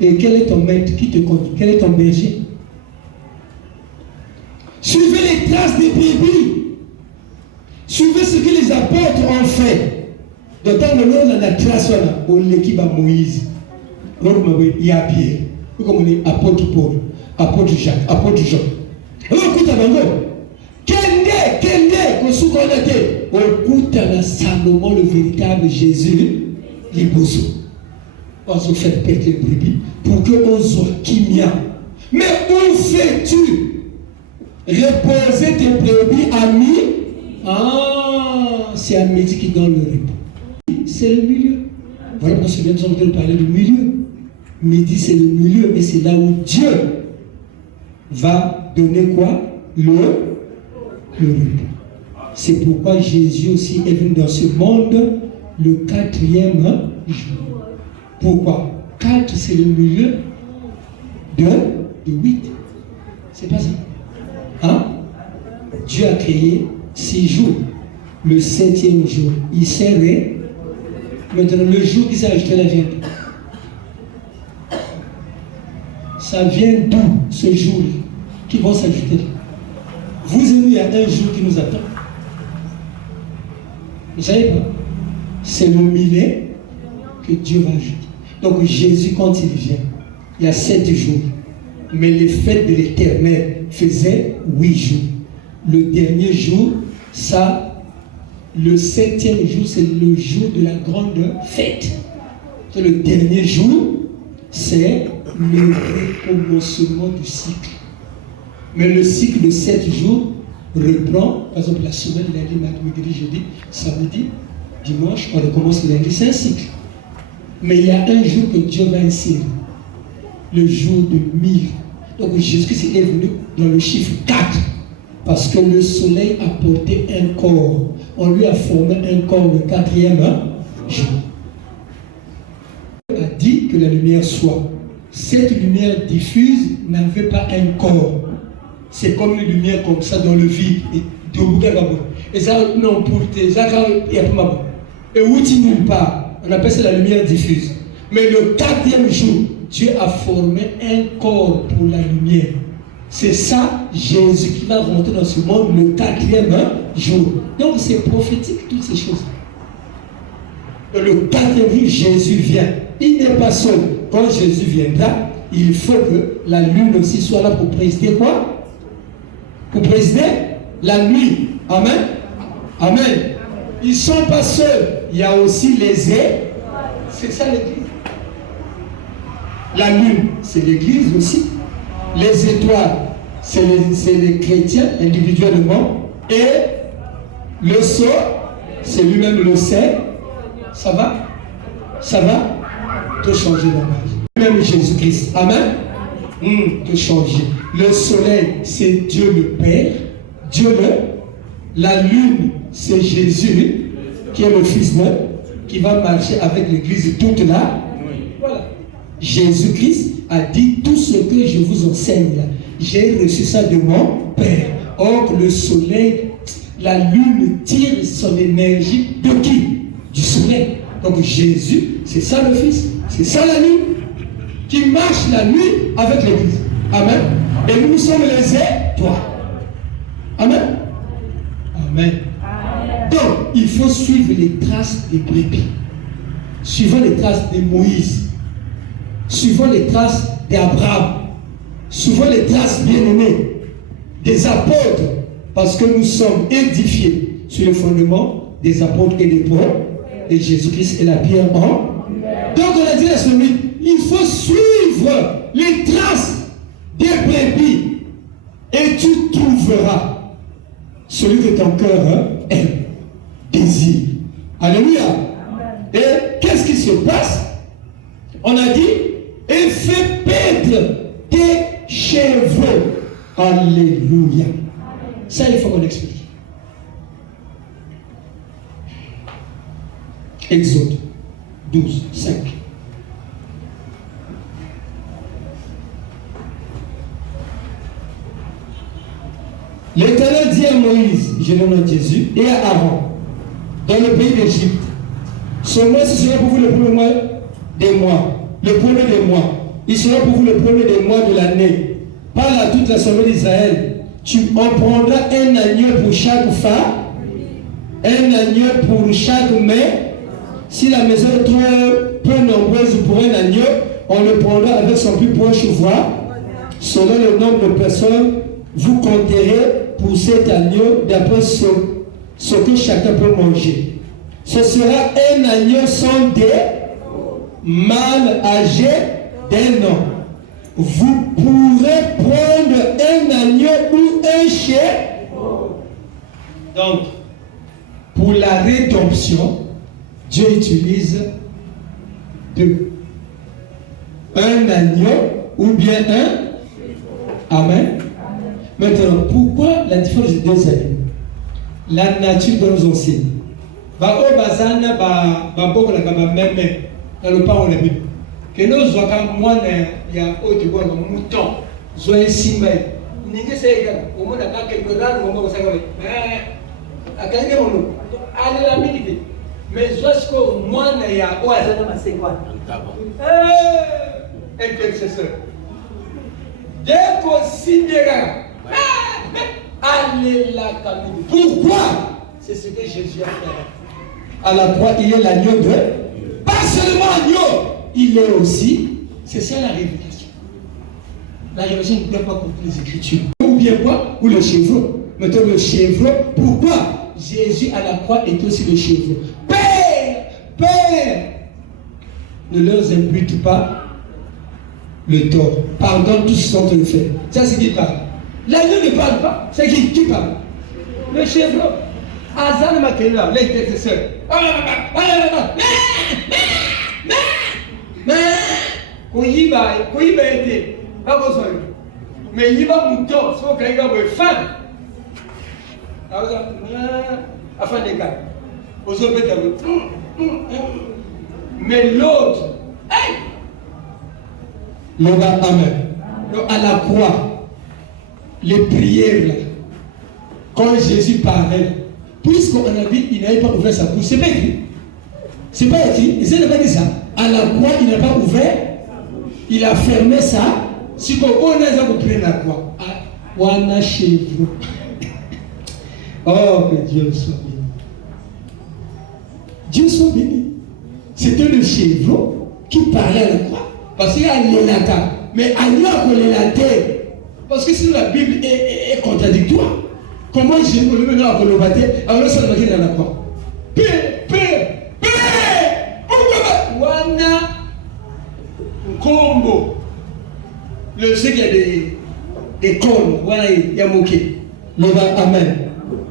Et quel est ton maître qui te conduit? Quel est ton berger? Suivez les traces des brebis. Suivez ce que les apôtres ont fait. D'autant que l'on a la trace, on a l'équipe à Moïse. Il y a Pierre. Comme on dit apôtre Paul, apôtre Jacques, apôtre Jean. Écoute à Bango. Kende, écoute à Salomon, le véritable Jésus, les bosso. On se fait péter les brebis pour qu'on soit kimia. Mais où fais-tu reposer tes brebis amis? Ah, c'est à midi qui donne le repos. C'est le milieu. Voilà pourquoi c'est bien de parler du milieu. Midi, c'est le milieu, et c'est là où Dieu va donner quoi? Le repos. C'est pourquoi Jésus aussi est venu dans ce monde le 4e jour. Pourquoi? 4, c'est le milieu de 8. C'est pas ça. Hein? Dieu a créé 6 jours. Le 7e jour, il s'est réveillé. Maintenant, le jour qui s'est ajouté la vie. Ça vient d'où ce jour qui vont s'ajouter? Vous et nous, il y a un jour qui nous attend. Vous savez pas? C'est le millénaire que Dieu va ajouter. Donc Jésus, quand il vient, il y a 7 jours. Mais les fêtes de l'Éternel faisaient 8 jours. Le dernier jour, ça, le 7e jour, c'est le jour de la grande fête. C'est le dernier jour, c'est le recommencement du cycle. Mais le cycle de 7 jours reprend, par exemple la semaine, lundi, mardi, mercredi, jeudi, samedi, dimanche, on recommence le lundi, c'est un cycle. Mais il y a un jour que Dieu va insérer, le jour de 1000. Donc Jésus-Christ est venu dans le chiffre 4, parce que le soleil a porté un corps. On lui a formé un corps le 4e jour. Il a dit que la lumière soit. Cette lumière diffuse n'avait pas un corps. C'est comme une lumière comme ça dans le vide. Et ça, non, pour tes et où tu nulle part. On appelle ça la lumière diffuse. Mais le 4e jour, Dieu a formé un corps pour la lumière. C'est ça, Jésus qui va rentrer dans ce monde le 4e jour. Donc c'est prophétique, toutes ces choses. Et le 4e jour, Jésus vient. Il n'est pas seul. Quand Jésus viendra, il faut que la lune aussi soit là pour présider quoi? Pour présider la nuit. Amen. Amen. Ils ne sont pas seuls. Il y a aussi les étoiles. C'est ça l'église. La lune, c'est l'église aussi. Les étoiles, c'est les chrétiens individuellement. Et le sol, c'est lui-même le ciel. Ça va? Ça va? Te changer la vie. Même Jésus-Christ. Amen. Te changer. Le soleil, c'est Dieu le Père. Dieu le. La lune, c'est Jésus, qui est le Fils de, qui va marcher avec l'église toute là. Voilà. Jésus-Christ a dit tout ce que je vous enseigne là. J'ai reçu ça de mon Père. Or, le soleil, la lune tire son énergie de qui? Du soleil. Donc Jésus, c'est ça le Fils, c'est ça la lune, qui marche la nuit avec l'église. Amen. Et nous sommes les étoiles. Amen. Amen. Donc, il faut suivre les traces des brebis. Suivant les traces de Moïse. Suivant les traces d'Abraham. Suivant les traces bien-aimées des apôtres. Parce que nous sommes édifiés sur le fondement des apôtres et des pauvres. Et Jésus-Christ est la pierre en. Donc, on a dit à ce mythe, il faut suivre les traces des brebis. Et tu trouveras celui que ton cœur aime, désire. Alléluia. Et qu'est-ce qui se passe? On a dit, et fais paître tes cheveux. Alléluia. Ça, il faut qu'on explique. Exode 12, 5. L'Éternel dit à Moïse, je nomme Jésus, et à Aaron, dans le pays d'Égypte, ce mois, ce sera pour vous le premier mois des mois, le premier des mois. Il sera pour vous le premier des mois de l'année. Parle à toute l'assemblée d'Israël. On prendra un agneau pour chaque femme, un agneau pour chaque mère. Si la maison est trop peu nombreuse pour un agneau, on le prendra avec son plus proche voix. Selon le nombre de personnes, vous compterez pour cet agneau d'après ce que chacun peut manger. Ce sera un agneau sans dé, mâle âgé d'un an. Vous pourrez prendre un agneau ou un chien. Donc, pour la rédemption, Dieu utilise deux. Un agneau ou bien un. Amen. Maintenant, pourquoi la différence des deux agneaux? La nature doit nous enseigner. Ba o bazana ba boko la kaba meme na le pas on est bien. Que nous zoaka mwana ya o de kwa mouton. Zoe simba. Ninge sega o mona ka quelque rare mo ko sanga. Akanga mono. Ale la minute. Mais jusqu'au mwana ya o azana masekwa. Intercesseur. Dès qu'on signera. Allez la camine. Pourquoi? C'est ce que Jésus a fait. À la croix, il est l'agneau de. Pas seulement agneau, il est aussi. C'est ça la révélation. La révélation ne peut pas comprendre les Écritures. Ou bien quoi? Ou le chevreau. Maintenant, le chevreau, pourquoi? Jésus à la croix est aussi le chevreau. Père, ne leur impute pas le tort. Pardonne tout ce qu'on te fait. Ça, c'est qui parle. L'agneau ne parle pas. C'est qui parle? Le chevreau. Azan Makena, l'intercesseur. Koyiba été. Pas besoin. Mais il va mouton, soit qu'il va avoir faim. Afin de gars. Mais l'autre, amen. À la croix, les prières là, quand Jésus parlait, puisqu'on a dit il n'avait pas ouvert sa bouche, c'est pas écrit. C'est pas écrit. Il n'a pas dit ça. À la croix, il n'a pas ouvert. Il a fermé ça. Si on a compris la croix, on a chez vous. Oh, que Dieu soit béni. Dieu soit béni. C'était le chevreau qui parlait à la croix. Parce qu'il y a l'élata. Mais à lui, on l'élata. Parce que sinon la Bible est contradictoire. Comment j'ai voulu me dire le bâtir alors ça va dire dans la croix. Pourquoi Wana Combo. Le sait qu'il y a des cônes. Voilà, il y a moqué. Amen.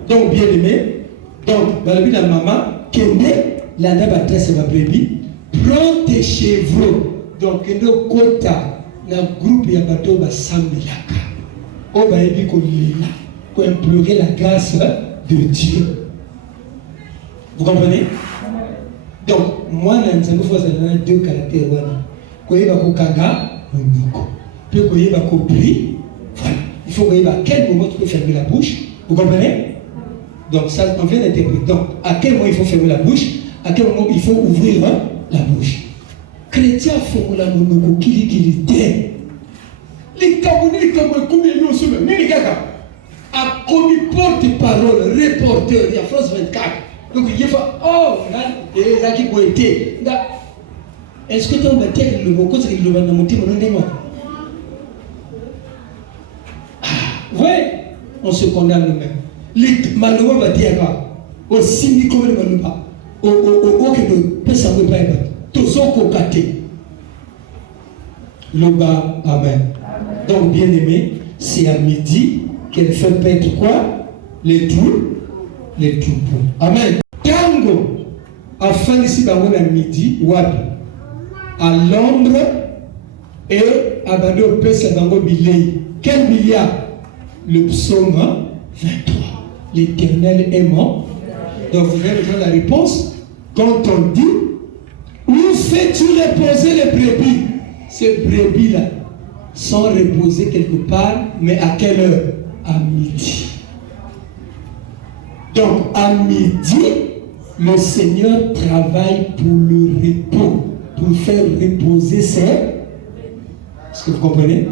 Donc, bien aimé. Donc, dans la vie de la maman, Kende, la dame a tressé ma brebis. Prends tes chevaux. Donc, nos quotas, dans le groupe, il y a bateau, il y a Samilaka. On va éviter qu'on est là. Pour implorer la grâce de Dieu. Vous comprenez? Donc, moi, nous avons deux caractères. Quand il va au Kanga, puis quand il va au prix, voilà. Il faut voir à quel moment tu peux fermer la bouche. Vous comprenez? Donc, ça, on vient d'interpréter. Donc, à quel moment il faut fermer la bouche, à quel moment il faut ouvrir la bouche. Chrétiens font la monoko qui les Camerounais, les Camerounais, combien ils sont même? Les gars, a commis porte-parole, reporter, il y a France 24. Donc il faut, oh, les gens qui ont été. Est-ce que tu as monté le mot que tu as monté mon nom? Oui, on se condamne nous-mêmes. Les malheureux vont dire au simi comme le malheureux, au que nous personne ne peut pas être. Tous ont cocaté. Le bas, amen. Donc bien aimé, c'est à midi qu'elle fait paître quoi? Les troupeaux. Amen. Tango, afin ici, à midi, wabi, à l'ombre et abandonné au pèse bango bilei. Quel milliard? Le psaume 23. L'Éternel est mort. Donc vous avez besoin de la réponse. Quand on dit, où fais-tu reposer les brebis? Ces brebis-là sont reposées quelque part, mais à quelle heure? À midi. Donc à midi, le Seigneur travaille pour le repos, pour faire reposer ses. Est-ce que vous comprenez?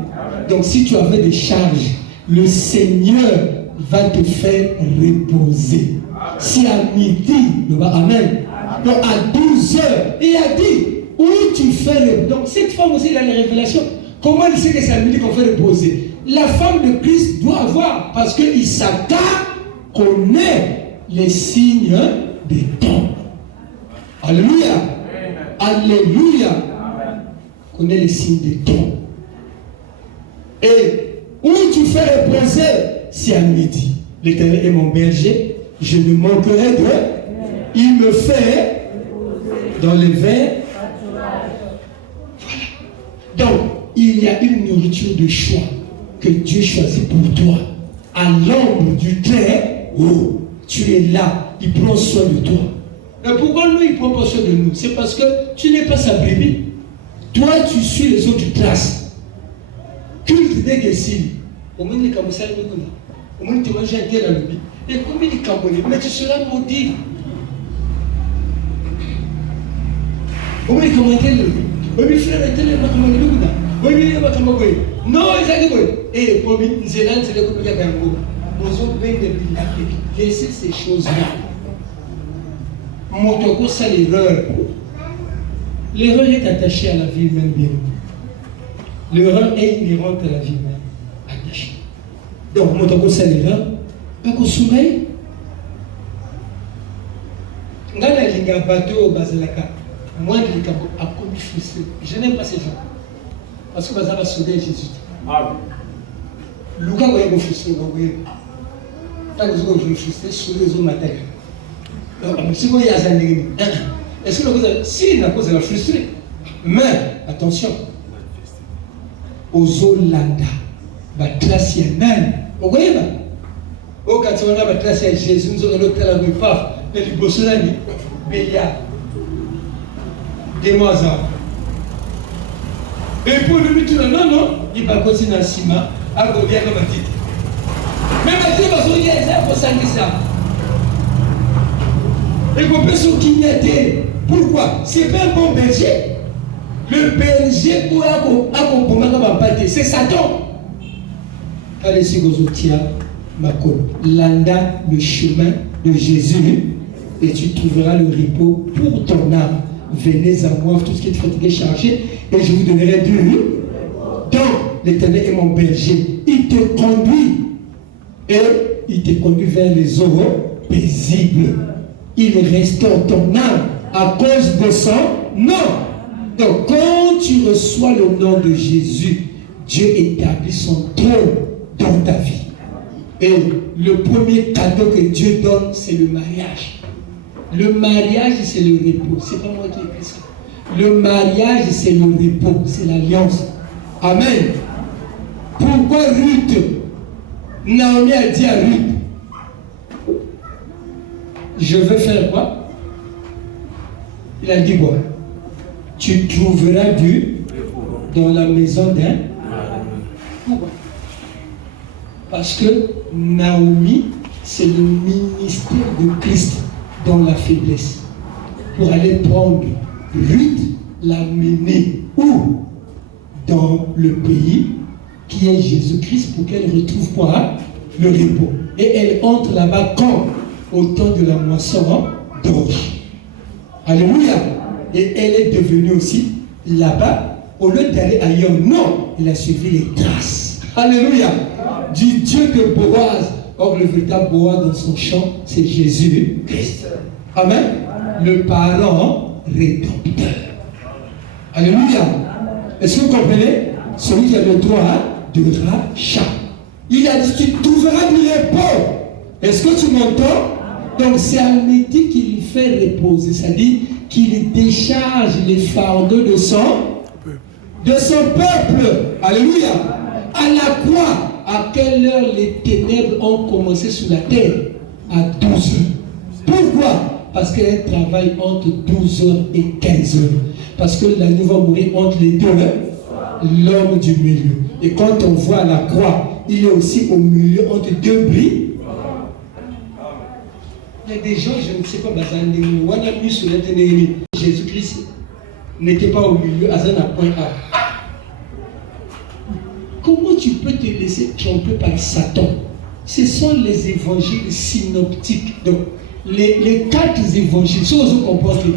Donc si tu avais des charges, le Seigneur va te faire reposer. Si à midi, amen. Donc à 12 heures, il a dit, où tu fais le... Donc cette femme aussi, elle a les révélations. Comment il sait que c'est à midi qu'on fait reposer? La femme de Christ doit avoir, parce que Issachar connaît les signes des temps. Alléluia. Alléluia. Connaît les signes des temps. Et où tu fais reposer, c'est à midi. L'Éternel est mon berger, je ne manquerai de. Il me fait dans les vers. Voilà. Donc, il y a une nourriture de choix que Dieu choisit pour toi. À l'ombre du Très-Haut, tu es là, il prend soin de toi. Mais pourquoi lui, il prend pas soin de nous? C'est parce que tu n'es pas sa brebis. Toi, tu suis les autres, tu traces. Culte des Gessili. Au moins, les Kamoussal, au moins, tu manges un tel à l'oubli. Et comme il est Camerounais, mais tu seras maudit. Au moins, comment est-elle? Oui, frère, est-elle le Makamagoué? Oui, le Makamagoué. Non, ils ont dit, et pour moi, Zélande, c'est le coup de Gambo. Nous avons besoin de laisser ces choses-là. Motoko, c'est l'erreur. L'erreur est attachée à la vie humaine, bien. L'erreur est inhérente à la vie humaine. Attachée. Donc, Motoko, c'est l'erreur. Pas qu'on sommeille. Ngana linga bateau bazalaka. Moi, je suis frustré. Je n'aime pas ces gens. Parce que Bazar va sauver Jésus. Luka va être frustré. Tant que je suis frustré, sur les hommes matériels. Est-ce que si la cause est frustrée, mais attention, aux Olanda, la classe y a même. Vous voyez là? Au quand on a la classe y a Jésus, nous avons l'hôtel à Bépaf, et le Bossolani, Bélia, Demoiselle. Et pour le mythe, non, il va continuer à Sima, à Godia comme un titre. Mais maintenant, parce qu'il y a des gens pour s'arrêter ça. Et qu'on peut se kidnapper. Pourquoi? C'est pas un bon berger. Le berger pour accompagner, c'est Satan. Allez, si vous outils, Landa, le chemin de Jésus, et tu trouveras le repos pour ton âme. Venez à moi, tout ce qui est fatigué, chargé, et je vous donnerai du. Donc, l'Éternel est mon berger. Il te conduit. Et il te conduit vers les eaux paisibles. Il restaure ton âme à cause de son nom. Donc, quand tu reçois le nom de Jésus, Dieu établit son trône dans ta vie. Et le premier cadeau que Dieu donne, c'est le mariage. Le mariage, c'est le repos. C'est pas moi qui ai écrit ça. Le mariage, c'est le repos, c'est l'alliance. Amen. Pourquoi Ruth? Naomi a dit à Ruth, je veux faire quoi? Il a dit quoi? Tu trouveras du dans la maison d'un. Pourquoi? Parce que Naomi, c'est le ministère de Christ dans la faiblesse. Pour aller prendre Ruth, la mener où? Dans le pays qui est Jésus-Christ, pour qu'elle retrouve quoi? Le repos. Et elle entre là-bas quand? Au temps de la moisson d'orge. Alléluia. Et elle est devenue aussi là-bas, au lieu d'aller ailleurs, non, elle a suivi les traces. Alléluia. Du Dieu de Boaz. Or, le véritable Boaz dans son champ, c'est Jésus-Christ. Amen. Le parent rédempteur. Alléluia. Est-ce que vous comprenez? Celui qui a le droit de rachat. Il a dit, tu trouveras du repos. Est-ce que tu m'entends? Donc c'est à midi qu'il fait reposer. C'est-à-dire qu'il décharge les fardeaux de son peuple. Alléluia. À la croix, à quelle heure les ténèbres ont commencé sur la terre? À 12 heures. Pourquoi? Parce qu'elle travaille entre 12 heures et 15 heures. Parce que la nuit va mourir entre les deux, l'homme du milieu. Et quand on voit la croix, il est aussi au milieu entre deux bris. Il y a des gens, je ne sais pas, Jésus-Christ n'était pas au milieu, à un point A. comment tu peux te laisser tromper par Satan? Ce sont les évangiles synoptiques. Donc, les 4 évangiles, sont aux comportés,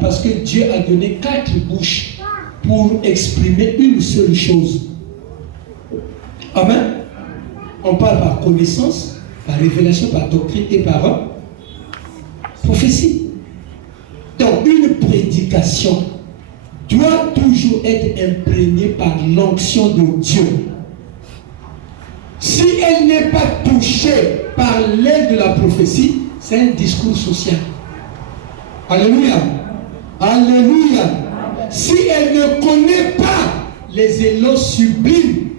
parce que Dieu a donné 4 bouches pour exprimer une seule chose. Amen. On parle par connaissance, par révélation, par doctrine et par prophétie. Donc, une prédication doit toujours être imprégnée par l'onction de Dieu. Si elle n'est pas touchée par l'aide de la prophétie, c'est un discours social. Alléluia. Alléluia. Si elle ne connaît pas les éloges sublimes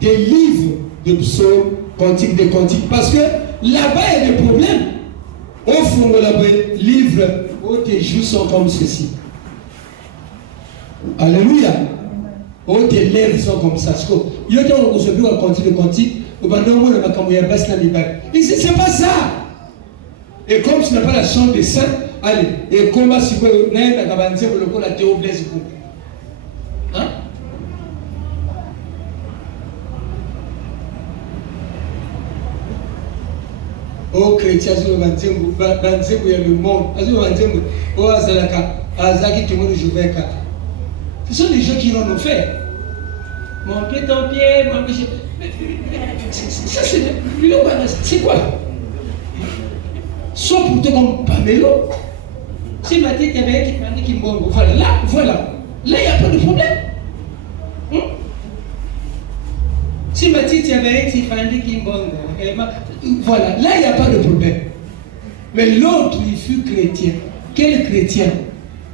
des livres de psaumes, cantiques, des cantiques, parce que là-bas il y a des problèmes. Au fond de la livre où tes joues sont comme ceci. Alléluia. Où tes lèvres sont comme ça. Il y a des gens qui ont cantique, cantique. C'est pas ça. Et comme tu n'as pas la chambre des saints, allez, et comment si vous n'avez pas la théo blesse vous. Hein? Oh chrétien, il y a le monde. Ce sont des gens qui l'ont offert. Mon pied, ton pied, mon pied. Ça, c'est quoi? Soit pour toi comme Pamelo. Si ma tête y avait qui m'a dit qu'il m'en voilà. Là, il n'y a pas de problème. Si ma tête y avait qui m'a dit qu'il m'en voilà, là, il n'y a pas de problème. Mais l'autre, il fut chrétien. Quel chrétien?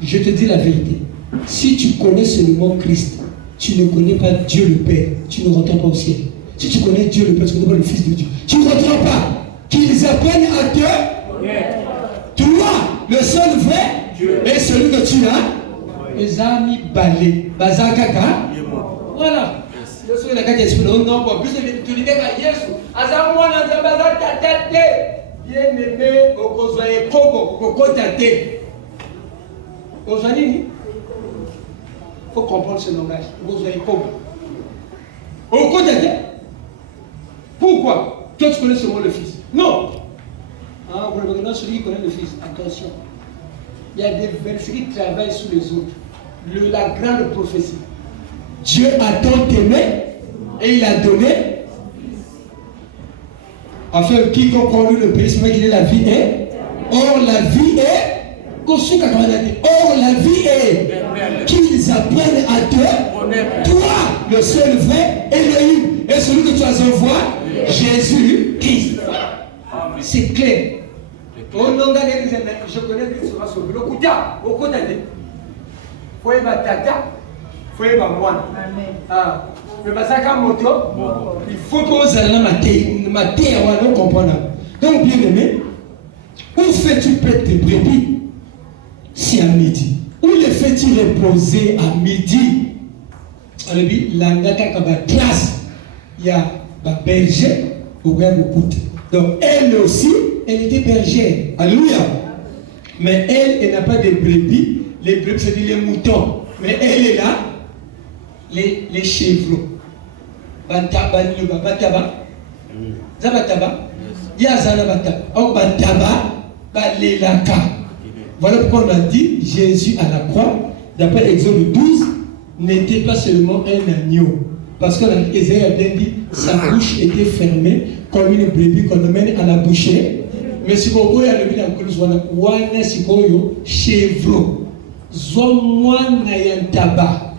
Je te dis la vérité. Si tu connais seulement Christ, tu ne connais pas Dieu le Père, tu ne rentres pas au ciel. Si tu connais Dieu le Père, tu ne connais pas le Fils de Dieu, tu ne rentres pas. Qu'ils apprennent à te toi, le seul vrai Dieu. Et celui que tu as, les amis balés, bazakaka. Voilà. Je suis la carte d'esprit. Non, plus de l'utilité à Jésus. Azamwa na zambaza tatate. Bien aimé, okozoye kobo, okotate. Okozoye nini? Il faut comprendre ce langage. Pourquoi? Toi, tu connais seulement le Fils. Non. Ah, vous regardez celui qui connaît le Fils. Attention. Il y a des versets qui travaillent sur les autres. La grande prophétie. Dieu a tant aimé et il a donné. Enfin, quiconque lui le pays, c'est vrai qu'il est la vie est. Or, la vie est. Or, la vie est qu'ils apprennent à te, toi, le seul vrai Elohim, et celui que tu as envoyé, Jésus-Christ. C'est clair. Je connais plus souvent sur le Kouta, au Kouta. Faut ma tata, faut ma moine. Ah, mais Basaka Moto, il faut qu'on s'en ma terre, on va comprendre. Donc, bien aimé, où fais-tu perdre tes brebis? Si à midi. Où les fais-tu reposer à midi? Alors, il y a un berger au Gaboukout. Donc, elle aussi, elle était bergère. Alléluia. Mais elle n'a pas de brebis. Les brebis, c'est-à-dire les moutons. Mais elle est là, les chevreaux. Bantaba, Zabataba, Yazana Bataba, Bantaba, Balelaka. Voilà pourquoi on a dit Jésus à la croix, d'après Exode 12, n'était pas seulement un agneau. Parce que Ésaïe a bien dit, sa bouche était fermée comme une brebis qu'on emmène à la boucherie. Mais si vous voyez le bien, vous avez chevreau. Zomwana yantaba.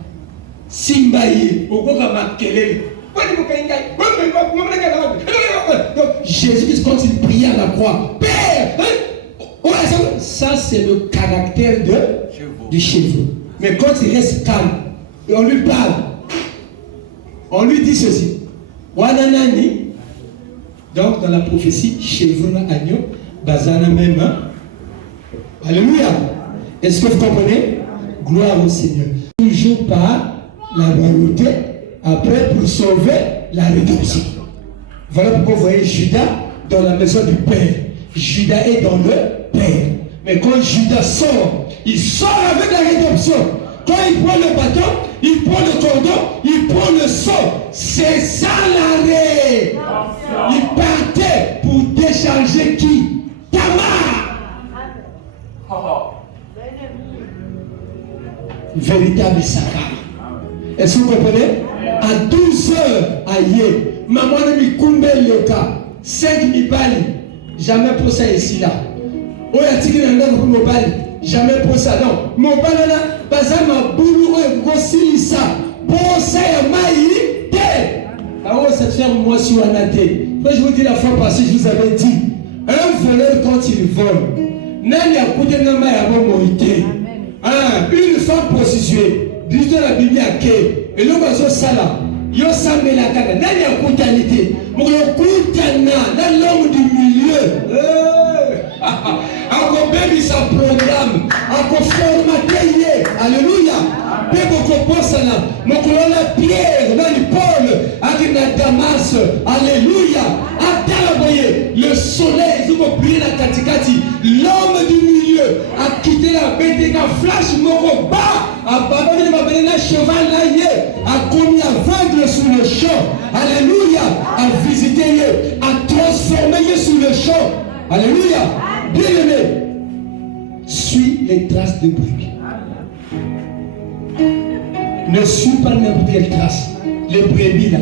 Simbaye. Donc Jésus, quand il priait à la croix, Père, ça c'est le caractère du chevreau. Mais quand il reste calme, et on lui parle, on lui dit ceci. Wananani, donc dans la prophétie, chevreau agneau, bazana même. Alléluia. Est-ce que vous comprenez? Gloire au Seigneur. Toujours par la royauté, après pour sauver la rédemption. Voilà pourquoi vous voyez Judas dans la maison du Père. Judas est dans le Père. Mais quand Judas sort, il sort avec la rédemption. Quand il prend le bâton, il prend le cordon, il prend le sang. C'est ça l'arrêt. Il partait pour décharger qui? Tamar. Véritable Sakar. Est-ce que vous comprenez? À 12 heures, aïe, maman ne me combe le cas. 5 mibali, jamais pour ça ici là. Oyatiki n'a pas pour mobile, jamais pour ça. Non, mobile là, baza ma boulou et ça. Pour ça, il y a maï, alors cette femme, moi, je suis en athée. Je vous dis la fois passée, je vous avais dit, un voleur quand il vole, n'a pas coûté de maï à bon morité. Une femme prostituée, dit dans la Bible à Ké, et l'homme a ça là, yo samé la carte, n'a pas coûté d'alité. Mon coûté n'a l'homme du milieu. Encore bien sa programme, encore formaté. Alléluia. Mon colonel Pierre, Paul, avec la Damas, alléluia. Le soleil, vous oubliez la katikati. L'homme du milieu a quitté la bête, a flash, mon bas, a babé ma cheval là, a commis aveugle sur le champ. Alléluia. A visité, a transformé sur le champ. Alléluia. Bien-aimé, suis les traces de brebis. Ne suis pas n'importe quelle trace. Les brebis là,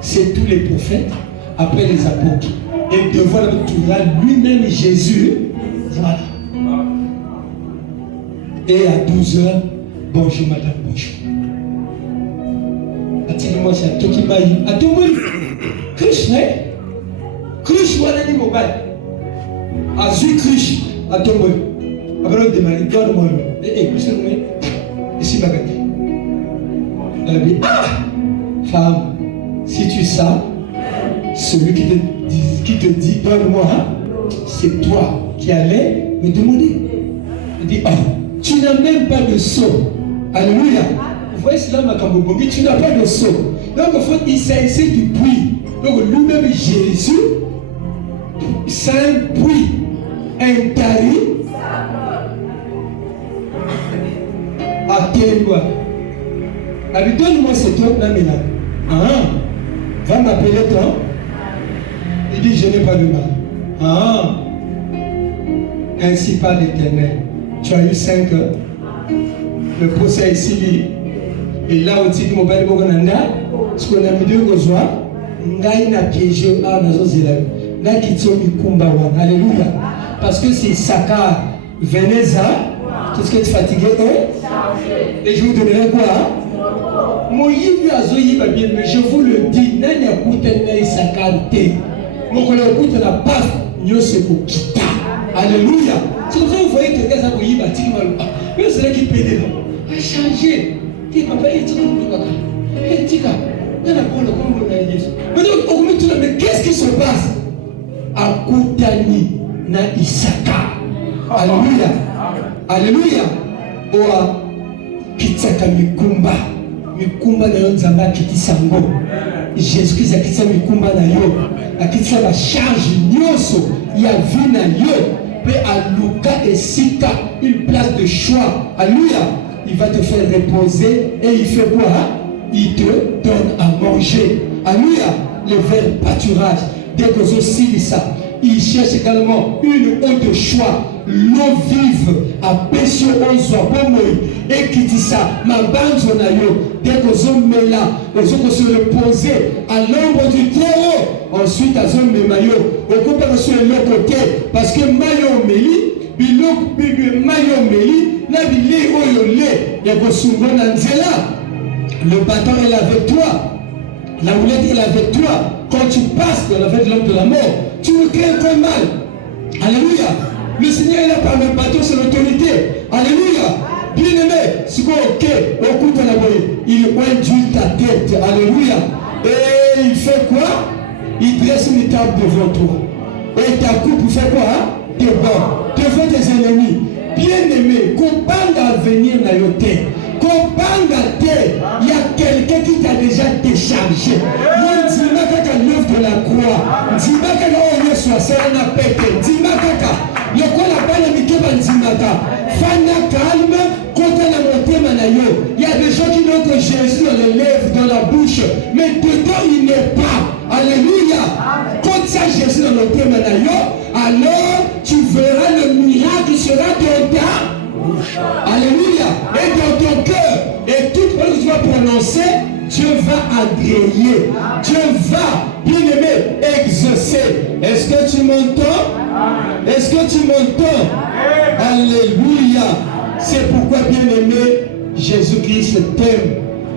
c'est tous les prophètes, après les apôtres. Et devant le tournal lui-même Jésus. Voilà. Et à 12 heures, bonjour madame, bonjour. Attends-moi, c'est à toi qui m'a dit. Attends-moi, Krishna, Krishna, voilà les mobiles. Azui Krish, attends-moi. Après, on demande, donne-moi. Krishna, ici, ma gâte. Elle dit, femme, si tu sais, celui qui te dit, donne-moi, c'est toi qui allais me demander. Elle dit, tu n'as même pas de seau. Alléluia. Vous voyez cela, ma Kambobongi, tu n'as pas de seau. Donc, il faut qu'il s'agisse du puits. Donc, lui-même, Jésus, c'est un puits, un tari, à quel loi? Donne-moi cet homme là, va m'appeler toi. Il dit, je n'ai pas de mal. Ainsi parle l'Éternel. Tu as eu 5 heures. Le procès ici, et là on dit que mon père ce qu'on a mis deux gozois, n'a piégé à Nazozéla, n'a quitté au Kumbawa. Alléluia. Parce que c'est Sakar, Veneza, qu'est-ce que tu es fatigué, et je vous donnerai quoi? Mais je vous le dis, n'a pas Sakar. Mon collègue écoute la paf, nous c'est pour quitter. Alléluia. C'est comme ça que vous voyez quelqu'un ça vous y va, mais c'est là qui paye des noms. A changé. T'es papa, il dit mais qu'est-ce qui se passe? À Koutani, na Isaka. Alléluia. Alléluia. Oa Kitsaka Mikumba. Mikumba na yon zamba kitisango. Jésus-Christ a quitté Mikumba na yo. A quitté la charge nyoso. Il y a vu na yo. Puis à Luka et Sika, une place de choix. Alléluia. Il va te faire reposer et il fait quoi? Il te donne à manger. Alléluia. Le verbe pâturage. Dès que vous aussi ça, il cherche également une eau de choix. L'eau vive à Pécio Onzoa Pomoy. Et qui dit ça, ma bande zonayo. Dès que vous êtes là, vous allez se reposer à l'ombre du Très-Haut. Ensuite, à zone de maillot. Vous comprenez sur l'autre côté. Parce que maillot méli, bilok bibi maillot méli, la bilé oyolé. Et vous souvent dans le bâton est là avec toi. La roulette est là avec toi. Quand tu passes dans la fête de l'homme de la mort, tu ne crains aucun mal. Alléluia. Le Seigneur est là par le bâton, c'est l'autorité. Alléluia. Bien-aimé, c'est quoi? Ok, on coûte à la boue. Il induit ta tête. Alléluia. Et il fait quoi? Il dresse une table devant toi. Et ta coupe fait quoi? Devant tes ennemis. Bien-aimé, compagnie à venir dans le thé. Il y a quelqu'un qui t'a déjà déchargé. Dis-moi qu'à l'œuvre de la croix. Dis-moi qu'à l'œuvre soit celle n'a pété. Dis-moi qu'à le quoi la balle à Mike Banzimaka. Fana calme, contre la montée manayo. Il y a des gens qui n'ont que Jésus dans les lèvres, dans la bouche. Mais dedans, tu vas prononcer, Dieu va agréer. Dieu va, bien aimé, exaucer. Est-ce que tu m'entends? Est-ce que tu m'entends? Alléluia. C'est pourquoi, bien aimé, Jésus-Christ t'aime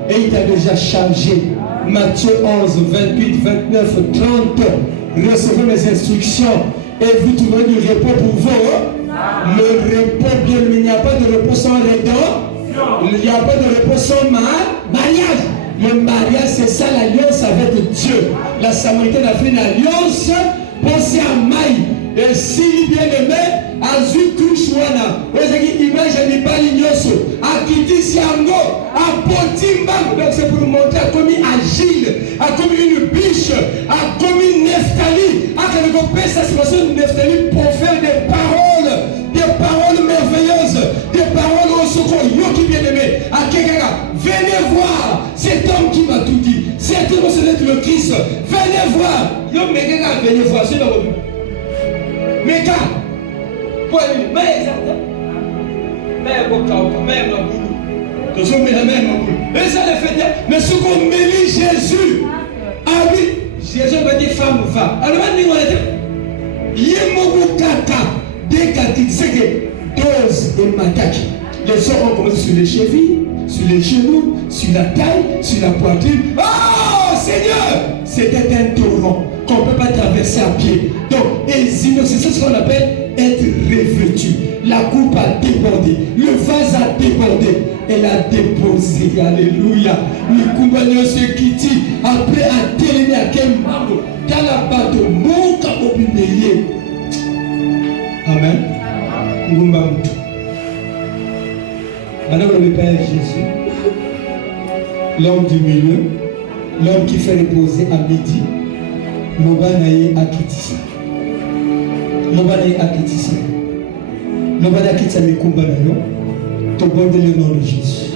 et il t'a déjà chargé. Matthieu 11, 28, 29, 30. Recevez mes instructions et vous trouverez du repos pour vous. Le repos, bien aimé, il n'y a pas de repos sans redon. Il n'y a pas de repos sans mariage. Le mariage, c'est ça l'alliance avec Dieu. La Samaritaine a fait une alliance pensée à Maï. Et si bien aimé, Azu Kushwana, image n'est pas l'ignoso, à Kiti Siango, à Potimbang. Donc c'est pour montrer à comme agile, à comme une biche, à comme une Neftali, à quelque sa situation de Neftali pour faire des paroles merveilleuses, des paroles au secours, Yoki bien aimé, à Kekaka, venez voir cet homme qui m'a tout dit, cet homme c'est le Christ, venez voir, Yo Mekeka, venez voir, c'est le mais quand mais ça le fait. Mais ce qu'on mélit Jésus, ah oui, Jésus va dire femme va. Alors il y a beaucoup de kata, des kata, c'est que dose et mataki. Les hommes ont commencé sur les chevilles, sur les genoux, sur la taille, sur la poitrine. Oh Seigneur, c'était un torrent qu'on ne peut pas traverser à pied. Donc, c'est ce qu'on appelle être revêtu. La coupe a débordé, le vase a débordé, elle a déposé. Alléluia. Le compagnon se quitte après à télé à quel membre dans la bateau, mon capobimé. Amen. Ngumbamutu. Madame le Père Jésus, l'homme du milieu, l'homme qui fait reposer à midi. Lobanaye akitisa. Lobanaye akitisa. Lobanaye akitisa mikumba nayo. Tobonde le nom de Jésus.